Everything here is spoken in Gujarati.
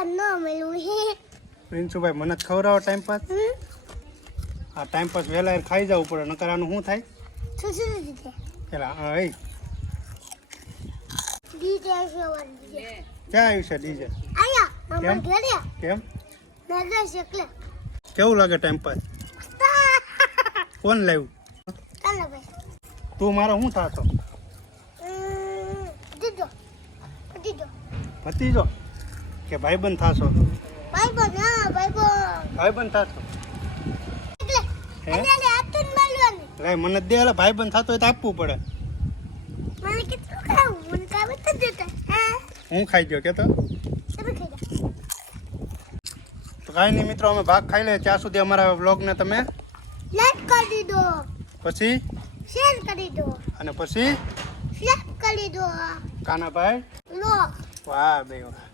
પણ ન મળ્યું હે પ્રિન્સુભાઈ મને જ ખવડાવો ટાઈમ પાસ આ ટાઈમ પાસ વહેલા ખાઈ જવું પડે નકર આનું શું થાય શું દીધે પેલા એ દીધે શેવર દીધે ક્યાં આવ્યું છે ડીજે આયા મમ્મા કેમ? ઘરે કેમ નગર શકલે કેવું લાગે ટાઈમ પાસ કોણ લાવ્યું ચાલો ભાઈ તું મારો શું થાતો દીધો દીધો ભતીજો કે ભાઈબંધ થાશો ભાઈ બોલ હા ભાઈ બોલ ભાઈબંધ થાશો એટલે હે? એટલે આતું મળવાનું લે મને જ દે એટલે ભાઈબંધ થતો હોય તો આપવું પડે મને કેટલું ખાવું મને કાવે તો દેતા હા હું ખાઈ ગયો કે તો તમે ખાઈ લો કાંઈ નહીં મિત્રો અમે ભાગ ખાઈ લે ત્યાં સુધી અમારા વ્લોગને તમે લાઈક કરી દીધો પછી શેર કરી દો અને પછી લાઈક કરી દો કાનાભાઈ લો વાહ બે વાહ